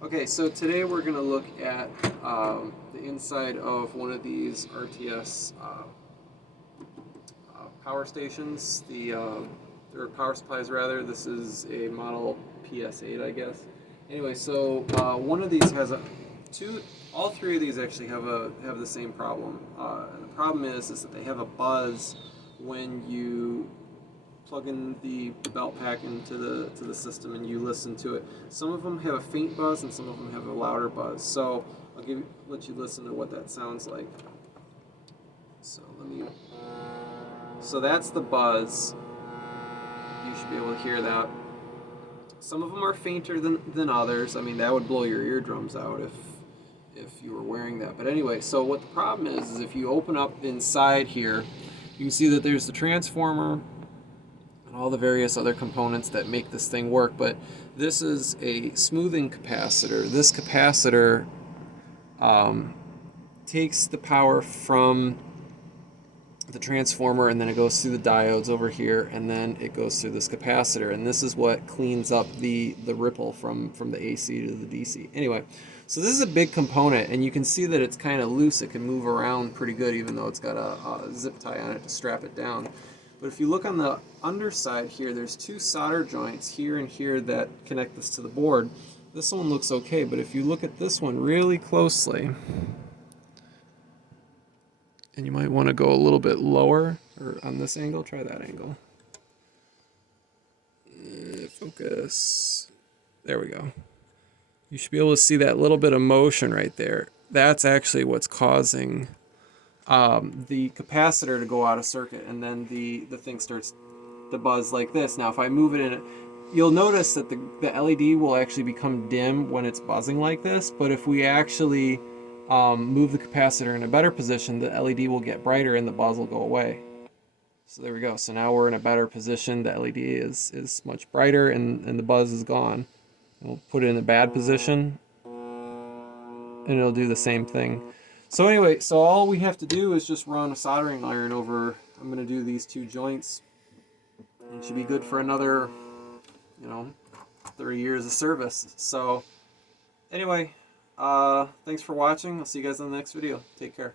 Okay, so today we're going to look at the inside of one of these RTS power stations. Or power supplies rather. This is a model PS8, I guess. Anyway, so one of these has all three of these actually have the same problem. And the problem is that they have a buzz when you plug in the belt pack into the system and you listen to it. Some of them have a faint buzz and some of them have a louder buzz. So I'll let you listen to what that sounds like. So that's the buzz. You should be able to hear that. Some of them are fainter than others. I mean, that would blow your eardrums out if you were wearing that. But anyway, so what the problem is if you open up inside here, you can see that there's the transformer and all the various other components that make this thing work, but this is a smoothing capacitor. This capacitor takes the power from the transformer and then it goes through the diodes over here and then it goes through this capacitor, and this is what cleans up the ripple from the AC to the DC. Anyway, so this is a big component and you can see that it's kind of loose. It can move around pretty good even though it's got a zip tie on it to strap it down. But if you look on the underside here, there's two solder joints here and here that connect this to the board. This one looks okay, but if you look at this one really closely, and you might want to go a little bit lower, or on this angle, try that angle. Focus. There we go. You should be able to see that little bit of motion right there. That's actually what's causing the capacitor to go out of circuit, and then the thing starts to buzz like this. Now if I move it in, you'll notice that the LED will actually become dim when it's buzzing like this, but if we actually move the capacitor in a better position, the LED will get brighter and the buzz will go away. So there we go. So now we're in a better position. The LED is much brighter and the buzz is gone. We'll put it in a bad position and it'll do the same thing. So anyway, so all we have to do is just run a soldering iron over, I'm going to do these two joints, and it should be good for another, 30 years of service. So anyway, thanks for watching. I'll see you guys in the next video. Take care.